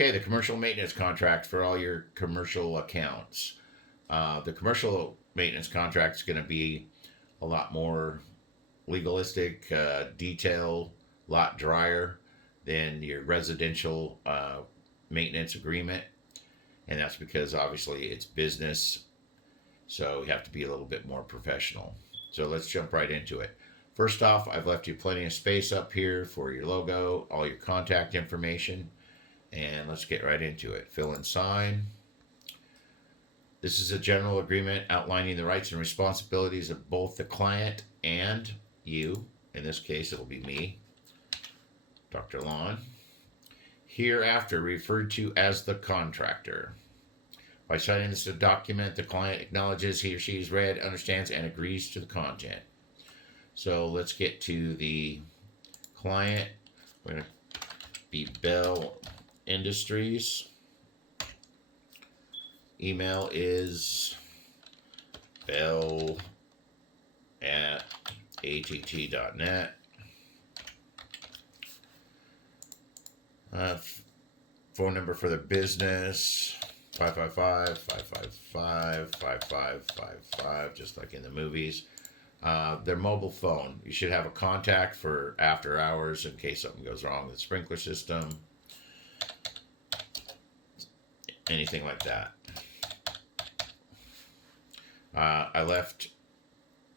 Okay, the commercial maintenance contract for all your commercial accounts. The commercial maintenance contract is going to be a lot more legalistic, detail, lot drier than your residential maintenance agreement. And that's because obviously it's business, so you have to be a little bit more professional. So let's jump right into it. First off, I've left you plenty of space up here for your logo, all your contact information, and let's get right into it. Fill and sign. This is a general agreement outlining the rights and responsibilities of both the client and you. In this case, it'll be me, Dr. Lon. Hereafter referred to as the contractor. By signing this document, the client acknowledges he or she has read, understands, and agrees to the content. So let's get to the client. We're going to be Bell Industries. Email is bell@att.net. Phone number for the business, 555-555-5555, just like in the movies. Their mobile phone. You should have a contact for after hours in case something goes wrong with the sprinkler system. Anything like that. I left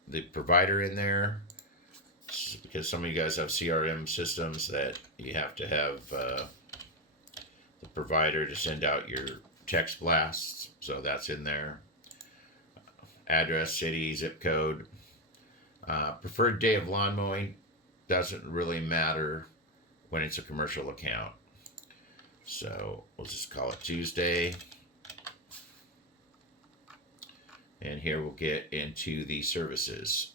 the provider in there because some of you guys have CRM systems that you have to have the provider to send out your text blasts. So that's in there. Address, city, zip code. Preferred day of lawn mowing doesn't really matter when it's a commercial account. So we'll just call it Tuesday. And here we'll get into the services.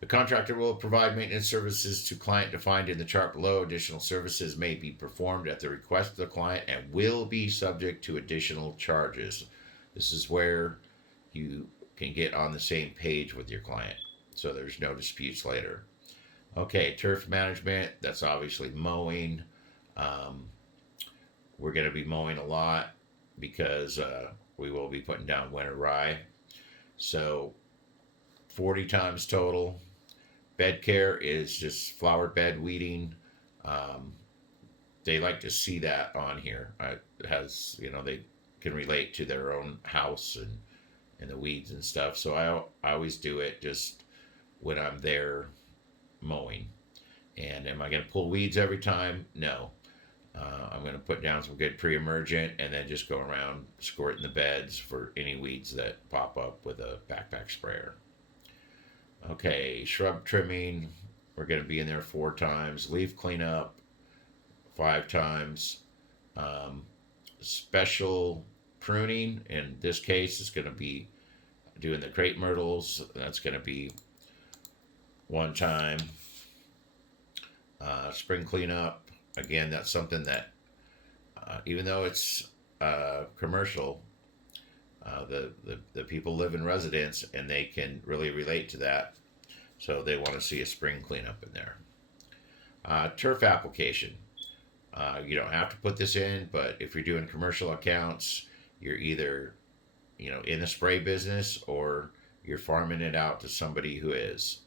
The contractor will provide maintenance services to client defined in the chart below. Additional services may be performed at the request of the client and will be subject to additional charges. This is where you can get on the same page with your client, so there's no disputes later. Okay, turf management, that's obviously mowing. We're going to be mowing a lot because we will be putting down winter rye. So 40 times total. Bed care is just flower bed weeding. They like to see that on here. It has, they can relate to their own house and the weeds and stuff. So I always do it just when I'm there mowing. And am I going to pull weeds every time? No. I'm going to put down some good pre-emergent and then just go around squirting the beds for any weeds that pop up with a backpack sprayer. Okay, shrub trimming, we're going to be in there 4 times. Leaf cleanup, 5 times. Special pruning, in this case, is going to be doing the crepe myrtles. That's going to be 1 time. Spring cleanup, again, that's something that, even though it's commercial, the people live in residence and they can really relate to that. So they want to see a spring cleanup in there. Turf application. You don't have to put this in, but if you're doing commercial accounts, you're either, in the spray business or you're farming it out to somebody who is.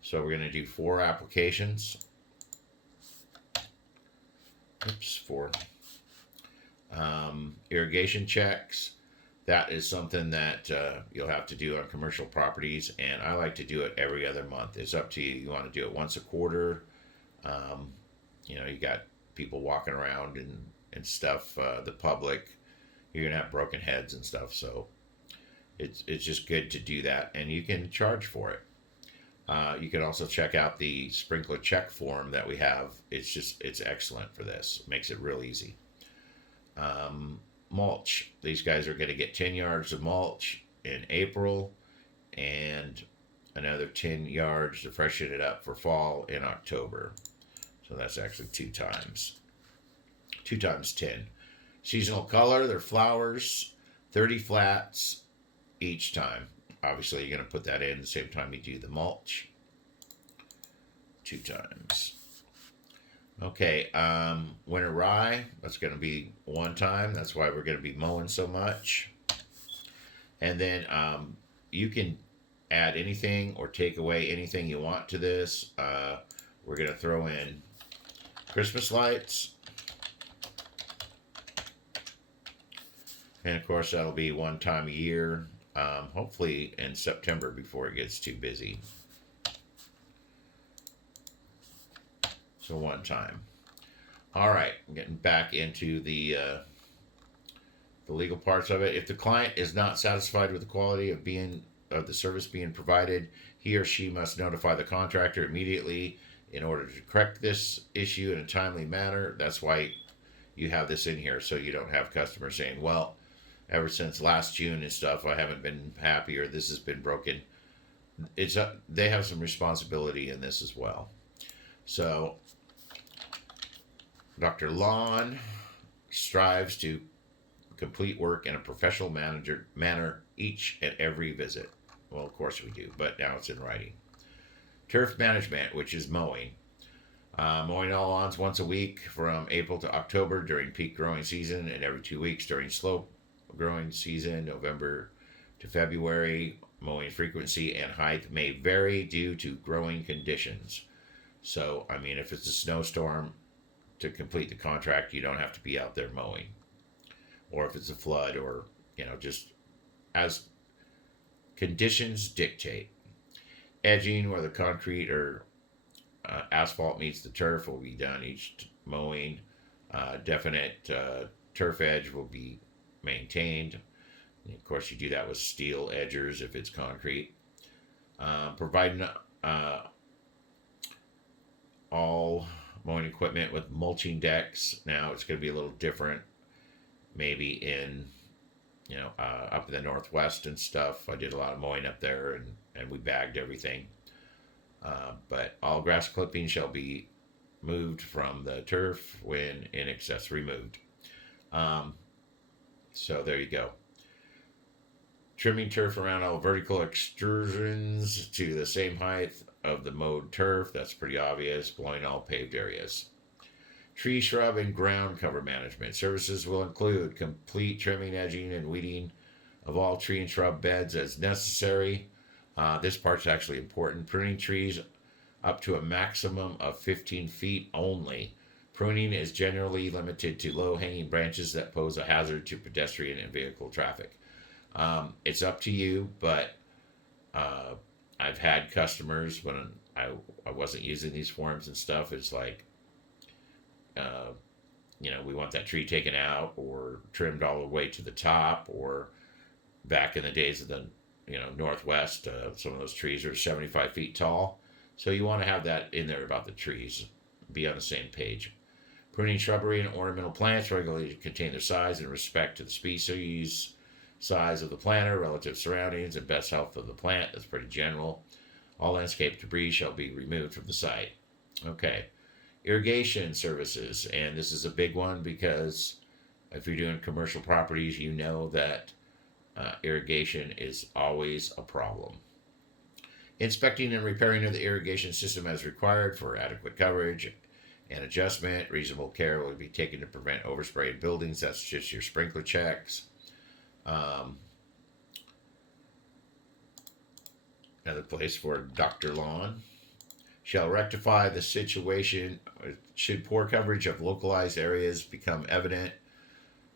So we're going to do 4 applications. Oops, 4. Irrigation checks. That is something that you'll have to do on commercial properties, and I like to do it every other month. It's up to you. You want to do it once a quarter. You got people walking around and stuff, the public. You're going to have broken heads and stuff, so it's just good to do that, and you can charge for it. You can also check out the sprinkler check form that we have. It's excellent for this. It makes it real easy. Mulch. These guys are going to get 10 yards of mulch in April and another 10 yards to freshen it up for fall in October. So that's actually 2 times. 2 times 10. Seasonal color, they're flowers, 30 flats each time. Obviously, you're going to put that in the same time you do the mulch. 2 times. Okay, winter rye, that's going to be one time. That's why we're going to be mowing so much. And then you can add anything or take away anything you want to this. We're going to throw in Christmas lights. And of course, that'll be one time a year, hopefully in September before it gets too busy. So one time. All right, getting back into the legal parts of it. If the client is not satisfied with the quality of the service being provided, he or she must notify the contractor immediately in order to correct this issue in a timely manner. That's why you have this in here, so you don't have customers saying, well, ever since last June and stuff, I haven't been happy, or this has been broken. They have some responsibility in this as well. So Dr. Lawn strives to complete work in a professional manner each and every visit. Well, of course we do, but now it's in writing. Turf management, which is mowing. Mowing all lawns once a week from April to October during peak growing season, and every 2 weeks during slow growing season, November to February. Mowing frequency and height may vary due to growing conditions. So, I mean, if it's a snowstorm, to complete the contract, you don't have to be out there mowing. Or if it's a flood, or, just as conditions dictate. Edging, where the concrete or asphalt meets the turf, will be done each mowing. Definite turf edge will be maintained. And of course, you do that with steel edgers if it's concrete. Providing all mowing equipment with mulching decks. Now it's going to be a little different, maybe in up in the Northwest and stuff. I did a lot of mowing up there, and we bagged everything. But all grass clippings shall be moved from the turf when in excess removed. So there you go. Trimming turf around all vertical extrusions to the same height of the mowed turf. That's pretty obvious. Blowing all paved areas. Tree, shrub, and ground cover management. Services will include complete trimming, edging, and weeding of all tree and shrub beds as necessary. This part's actually important. Pruning trees up to a maximum of 15 feet only. Pruning is generally limited to low-hanging branches that pose a hazard to pedestrian and vehicle traffic. It's up to you, but I've had customers when I wasn't using these forms and stuff. It's like, we want that tree taken out or trimmed all the way to the top, or back in the days of the, Northwest, some of those trees are 75 feet tall. So you want to have that in there about the trees, be on the same page. Pruning shrubbery and ornamental plants regularly contain their size in respect to the species, size of the planter, relative surroundings, and best health of the plant. That's pretty general. All landscape debris shall be removed from the site. Okay. Irrigation services, and this is a big one because if you're doing commercial properties, you know that irrigation is always a problem. Inspecting and repairing of the irrigation system as required for adequate coverage and adjustment. Reasonable care will be taken to prevent overspray in buildings. That's just your sprinkler checks. Another place for Dr. Lawn. Shall rectify the situation should poor coverage of localized areas become evident.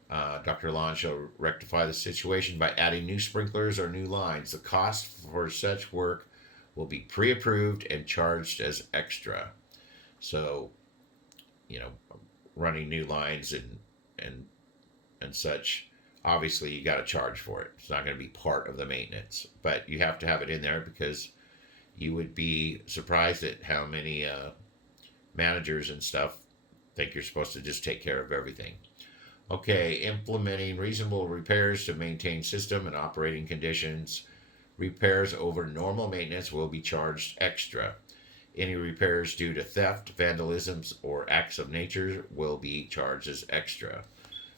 Dr. Lawn shall rectify the situation by adding new sprinklers or new lines. The cost for such work will be pre-approved and charged as extra. So, running new lines and such, obviously you got to charge for it. It's not going to be part of the maintenance, but you have to have it in there because you would be surprised at how many managers and stuff think you're supposed to just take care of everything. Okay, implementing reasonable repairs to maintain system and operating conditions. Repairs over normal maintenance will be charged extra. Any repairs due to theft, vandalisms, or acts of nature will be charged as extra.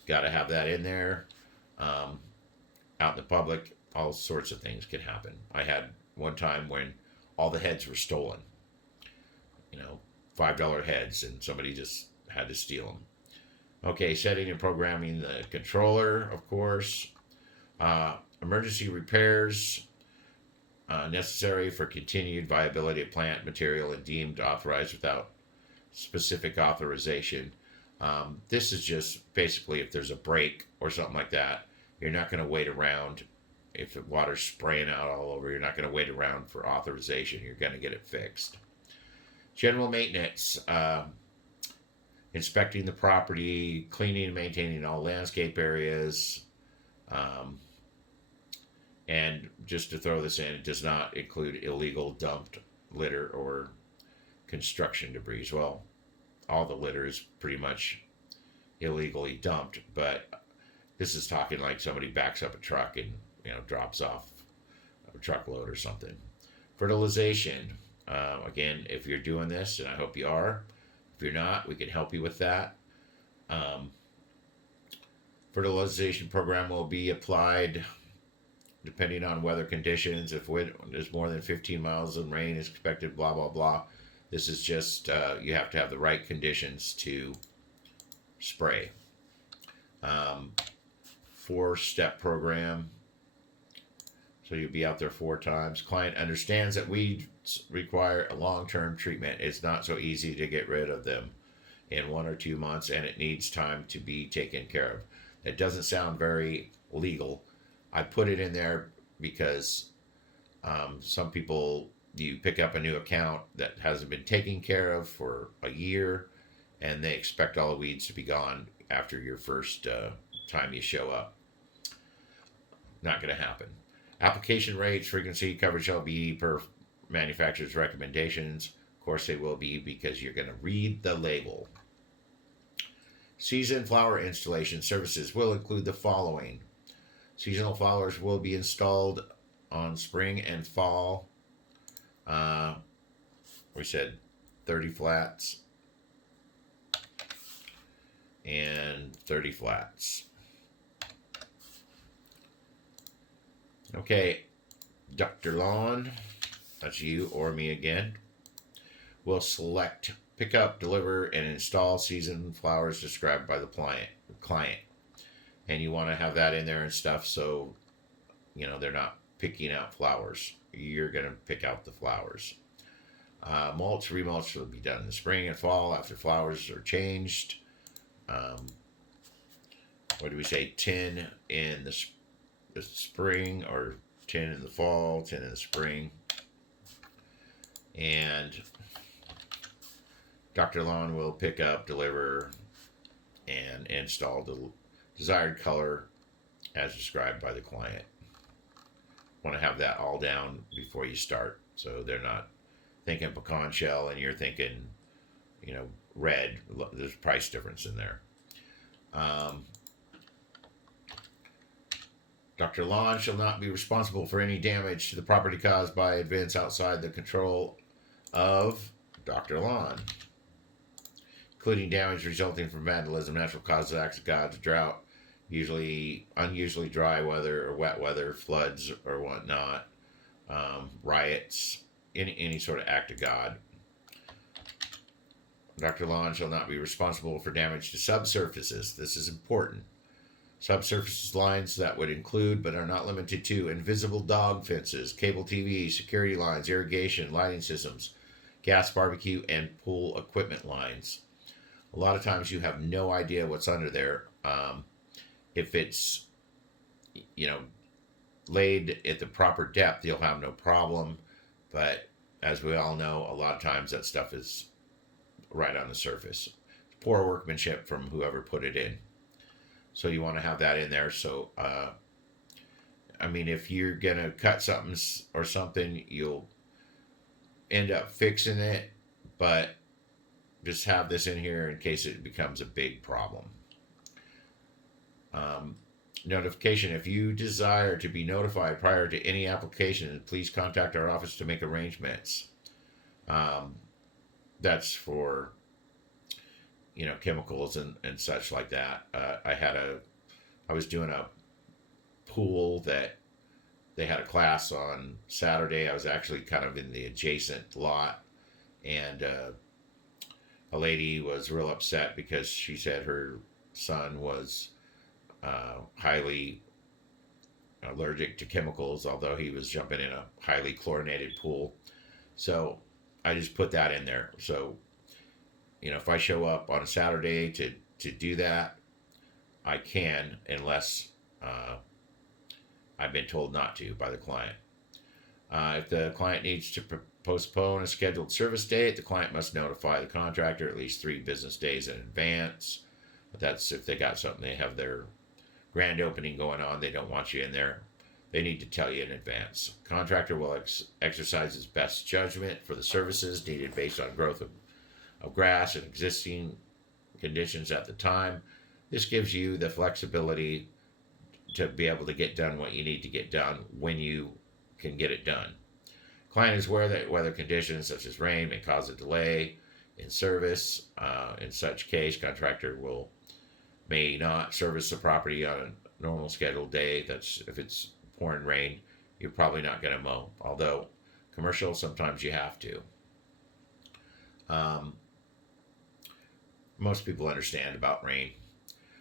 Got to have that in there. Out in the public, all sorts of things can happen. I had one time when all the heads were stolen. $5 heads, and somebody just had to steal them. Okay, setting and programming the controller, of course. Emergency repairs necessary for continued viability of plant material and deemed authorized without specific authorization. This is just basically if there's a break or something like that, you're not going to wait around. If the water's spraying out all over, you're not going to wait around for authorization. You're going to get it fixed. General maintenance, inspecting the property, cleaning and maintaining all landscape areas. And just to throw this in, it does not include illegal dumped litter or construction debris. Well, all the litter is pretty much illegally dumped, but this is talking like somebody backs up a truck and drops off a truckload or something. Fertilization. Again, if you're doing this, and I hope you are, if you're not, we can help you with that. Fertilization program will be applied depending on weather conditions. If there's more than 15 miles of rain is expected, blah, blah, blah. This is just, you have to have the right conditions to spray. 4-step program. So you'll be out there 4 times. Client understands that weeds require a long-term treatment. It's not so easy to get rid of them in 1 or 2 months, and it needs time to be taken care of. It doesn't sound very legal. I put it in there because some people, you pick up a new account that hasn't been taken care of for a year, and they expect all the weeds to be gone after your first time you show up. Not going to happen. Application rates, frequency, coverage shall be per manufacturer's recommendations. Of course, they will be because you're going to read the label. Season flower installation services will include the following. Seasonal flowers will be installed on spring and fall. We said 30 flats and 30 flats. Okay, Dr. Lawn, that's you or me again, will select, pick up, deliver, and install season flowers described by the client. And you want to have that in there and stuff so, they're not picking out flowers. You're going to pick out the flowers. Mulch, remulch will be done in the spring and fall after flowers are changed. What do we say? 10 in the spring, or 10 in the fall, 10 in the spring. And Dr. Lawn will pick up, deliver, and install the desired color as described by the client. Want to have that all down before you start, so they're not thinking pecan shell and you're thinking, red. There's a price difference in there. Dr. Lawn shall not be responsible for any damage to the property caused by events outside the control of Dr. Lawn, including damage resulting from vandalism, natural causes, acts of God, drought, unusually dry weather or wet weather, floods or whatnot, riots, any sort of act of God. Dr. Lawn shall not be responsible for damage to subsurfaces. This is important. Subsurface lines that would include, but are not limited to, invisible dog fences, cable TV, security lines, irrigation, lighting systems, gas, barbecue, and pool equipment lines. A lot of times you have no idea what's under there. If it's, laid at the proper depth, you'll have no problem. But as we all know, a lot of times that stuff is right on the surface. Poor workmanship from whoever put it in. So you want to have that in there. So, if you're going to cut something or something, you'll end up fixing it. But just have this in here in case it becomes a big problem. Notification. If you desire to be notified prior to any application, please contact our office to make arrangements. That's for chemicals and such like that. I was doing a pool that they had a class on Saturday. I was actually kind of in the adjacent lot, and a lady was real upset because she said her son was highly allergic to chemicals, although he was jumping in a highly chlorinated pool. So I just put that in there. So, if I show up on a Saturday to do that, I can, unless I've been told not to by the client. If the client needs to postpone a scheduled service date, the client must notify the contractor at least 3 business days in advance. But that's if they got something, they have their grand opening going on, they don't want you in there. They need to tell you in advance. Contractor will exercise his best judgment for the services needed based on growth of grass and existing conditions at the time. This gives you the flexibility to be able to get done what you need to get done when you can get it done. Client is aware that weather conditions such as rain may cause a delay in service. In such case, contractor may not service the property on a normal scheduled day. That's if it's pouring rain, you're probably not going to mow. Although commercial, sometimes you have to. Most people understand about rain.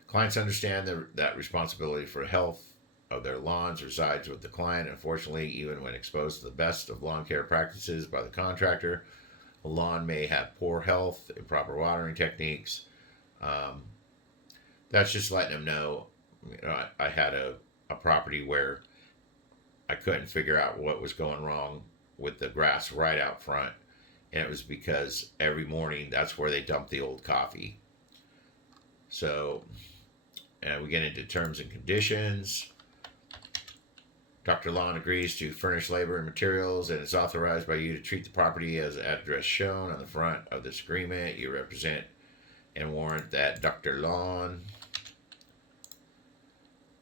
Clients understand that responsibility for health of their lawns resides with the client. Unfortunately, even when exposed to the best of lawn care practices by the contractor, a lawn may have poor health, improper watering techniques. That's just letting them know. I had a property where I couldn't figure out what was going wrong with the grass right out front. And it was because every morning that's where they dump the old coffee. So we get into terms and conditions. Dr. Lawn agrees to furnish labor and materials and is authorized by you to treat the property as address shown on the front of this agreement. You represent and warrant that Dr. Lawn,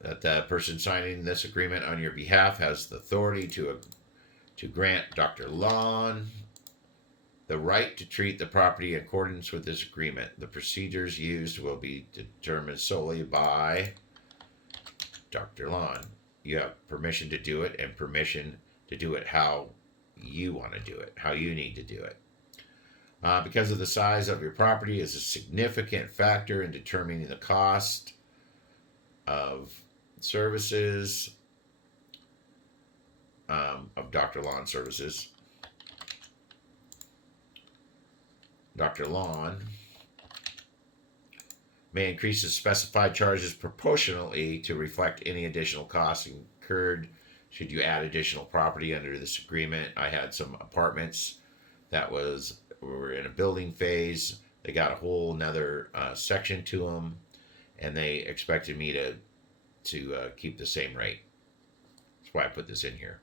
that the person signing this agreement on your behalf has the authority to grant Dr. Lawn the right to treat the property in accordance with this agreement. The procedures used will be determined solely by Dr. Lawn. You have permission to do it and permission to do it how you want to do it, how you need to do it. Because of the size of your property is a significant factor in determining the cost of services of Dr. Lawn services. Dr. Lawn may increase the specified charges proportionally to reflect any additional costs incurred should you add additional property under this agreement. I had some apartments that were in a building phase. They got a whole another section to them, and they expected me to keep the same rate. That's why I put this in here.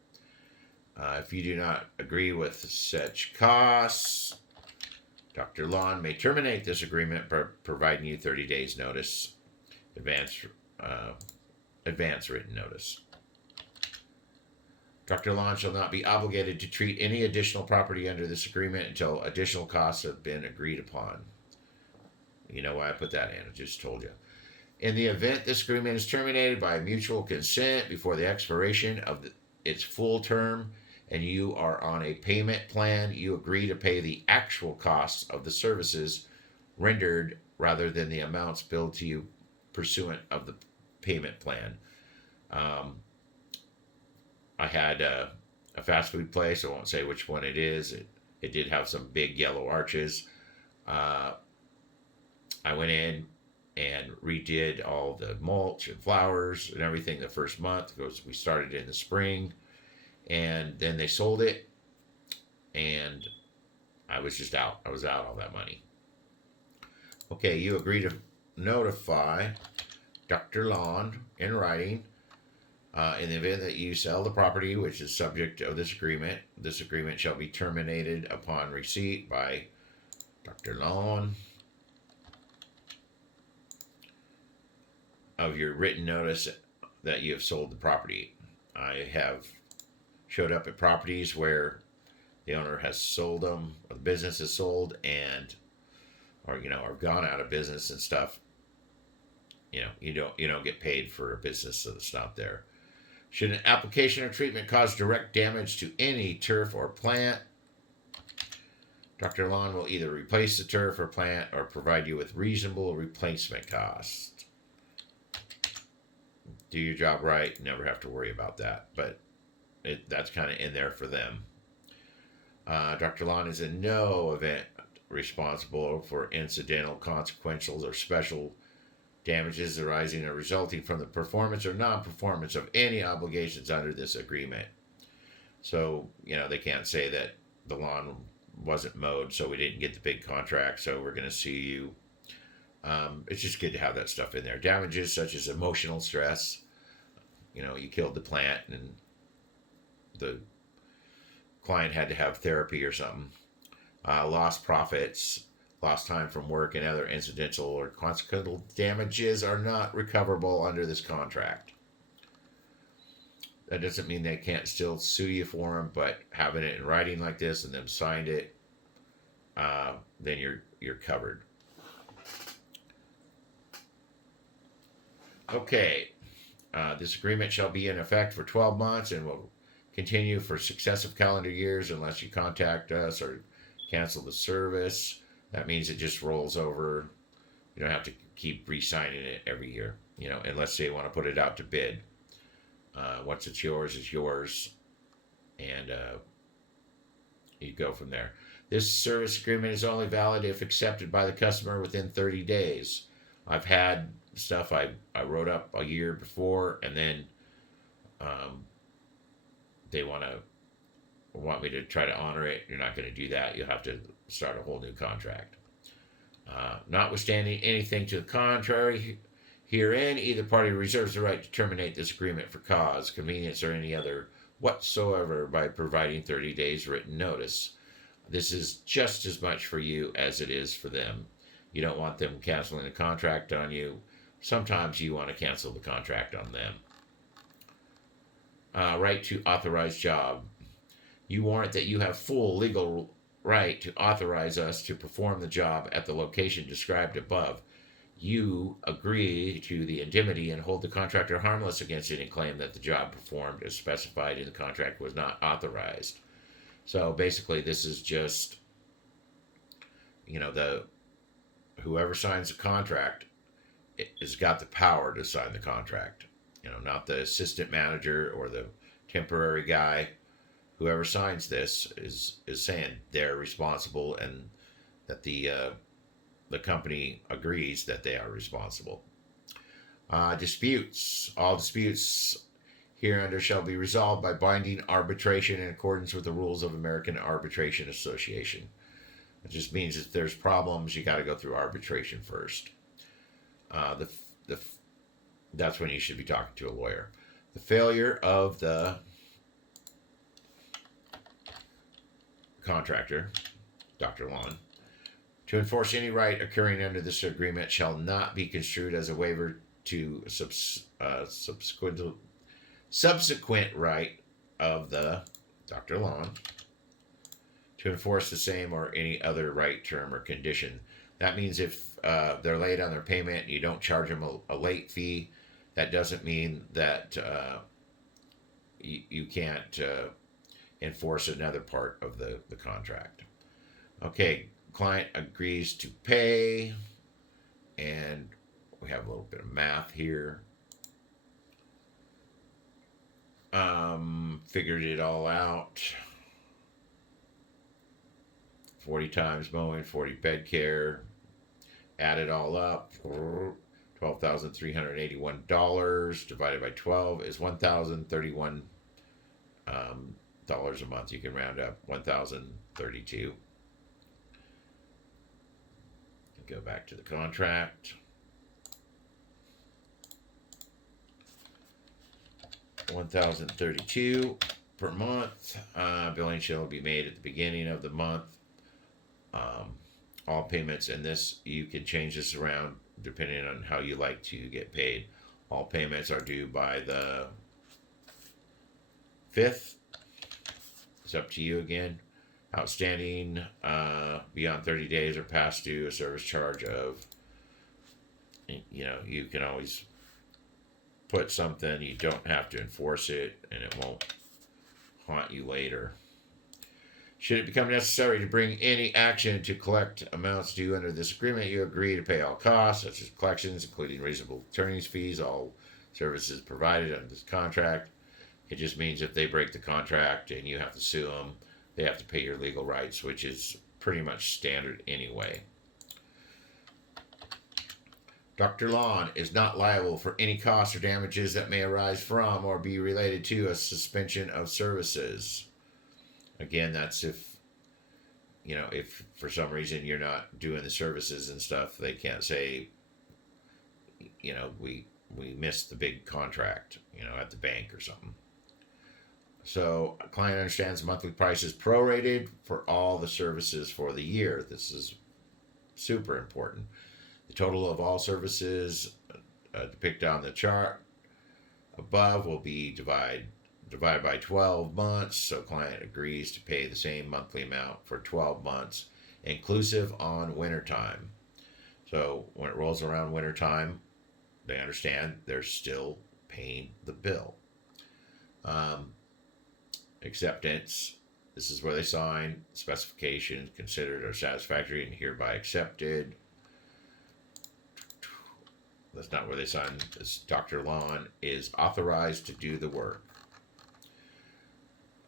If you do not agree with such costs, Dr. Lawn may terminate this agreement by providing you 30 days notice, advance written notice. Dr. Lawn shall not be obligated to treat any additional property under this agreement until additional costs have been agreed upon. You know why I put that in? I just told you. In the event this agreement is terminated by mutual consent before the expiration of its full term, and you are on a payment plan, you agree to pay the actual costs of the services rendered rather than the amounts billed to you pursuant of the payment plan. I had a fast food place. I won't say which one it is. It did have some big yellow arches. I went in and redid all the mulch and flowers and everything the first month because we started in the spring. And then they sold it, and I was just out. I was out all that money. Okay, you agree to notify Dr. Lawn in writing in the event that you sell the property, which is subject of this agreement. This agreement shall be terminated upon receipt by Dr. Lawn of your written notice that you have sold the property. I have showed up at properties where the owner has sold them, or the business is sold, or gone out of business and stuff. You don't get paid for a business that's not there. Should an application or treatment cause direct damage to any turf or plant, Dr. Lawn will either replace the turf or plant or provide you with reasonable replacement costs. Do your job right, never have to worry about that. But that's kind of in there for them. Dr. Lawn is in no event responsible for incidental, consequential, or special damages arising or resulting from the performance or non-performance of any obligations under this agreement. So, they can't say that the lawn wasn't mowed, so we didn't get the big contract, so we're going to sue you. It's just good to have that stuff in there. Damages such as emotional stress. You killed the plant and the client had to have therapy or something. Lost profits, lost time from work, and other incidental or consequential damages are not recoverable under this contract. That doesn't mean they can't still sue you for them, but having it in writing like this and them signed it, then you're covered. Okay, this agreement shall be in effect for 12 months and will continue for successive calendar years unless you contact us or cancel the service. That means it just rolls over. You don't have to keep re-signing it every year, unless they want to put it out to bid. Once it's yours, and you go from there. This service agreement is only valid if accepted by the customer within 30 days. I've had stuff I wrote up a year before, and then they want me to try to honor it. You're not going to do that. You'll have to start a whole new contract. Notwithstanding anything to the contrary, herein, either party reserves the right to terminate this agreement for cause, convenience, or any other whatsoever by providing 30 days written notice. This is just as much for you as it is for them. You don't want them canceling the contract on you. Sometimes you want to cancel the contract on them. Right to authorize job. You warrant that you have full legal right to authorize us to perform the job at the location described above. You agree to the indemnity and hold the contractor harmless against any claim that the job performed as specified in the contract was not authorized. So basically, this is just, whoever signs the contract has got the power to sign the contract. Not the assistant manager or the temporary guy. Whoever signs this is saying they're responsible and that the company agrees that they are responsible. Disputes. All disputes hereunder shall be resolved by binding arbitration in accordance with the rules of American Arbitration Association. It just means if there's problems, you got to go through arbitration first. That's when you should be talking to a lawyer. The failure of the contractor, Dr. Lawn, to enforce any right occurring under this agreement shall not be construed as a waiver to subsequent right of the Dr. Lawn to enforce the same or any other right, term, or condition. That means if they're late on their payment and you don't charge them a late fee, that doesn't mean that you can't enforce another part of the contract. Okay, client agrees to pay, and we have a little bit of math here. Figured it all out. 40 times mowing, 40 bed care. Add it all up. $12,381 divided by 12 is $1,031 a month. You can round up. $1,032. Go back to the contract. $1,032 per month. Billing shall be made at the beginning of the month. All payments, and this, you can change this around depending on how you like to get paid. All payments are due by the 5th. It's up to you again. Outstanding beyond 30 days or past due, a service charge of, you can always put something, you don't have to enforce it, and it won't haunt you later. Should it become necessary to bring any action to collect amounts due under this agreement, you agree to pay all costs, such as collections, including reasonable attorney's fees, all services provided under this contract. It just means if they break the contract and you have to sue them, they have to pay your legal rights, which is pretty much standard anyway. Dr. Lawn is not liable for any costs or damages that may arise from or be related to a suspension of services. Again, that's if for some reason you're not doing the services and stuff, they can't say, we missed the big contract, at the bank or something. So a client understands the monthly price is prorated for all the services for the year. This is super important. The total of all services depicted on the chart above will be divided by 12 months. So client agrees to pay the same monthly amount for 12 months, inclusive on wintertime. So when it rolls around wintertime, they understand they're still paying the bill. Acceptance. This is where they sign specifications considered are satisfactory and hereby accepted. That's not where they sign. This Dr. Lawn is authorized to do the work.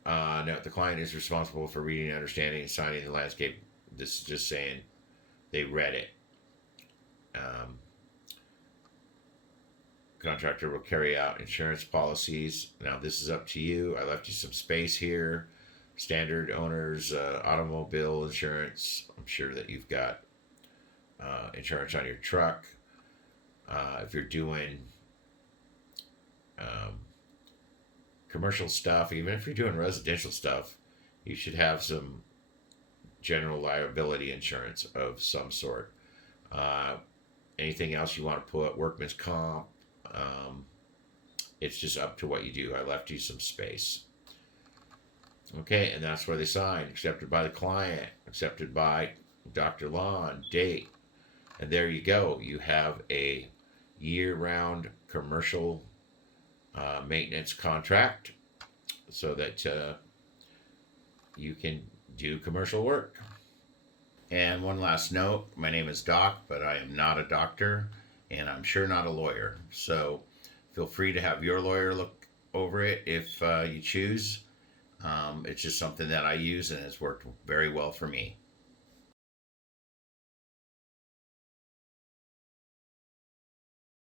Note the client is responsible for reading, understanding, and signing the landscape. This is just saying they read it. Contractor will carry out insurance policies. Now this is up to you. I left you some space here. Standard owners, automobile insurance. I'm sure that you've got insurance on your truck. If you're doing commercial stuff, even if you're doing residential stuff, you should have some general liability insurance of some sort. Anything else you want to put, workman's comp, it's just up to what you do. I left you some space. Okay, and that's where they sign. Accepted by the client, accepted by Dr. Lawn, date. And there you go. You have a year-round commercial maintenance contract so that you can do commercial work. And one last note, my name is Doc, but I am not a doctor, and I'm sure not a lawyer. So feel free to have your lawyer look over it if you choose. It's just something that I use and has worked very well for me.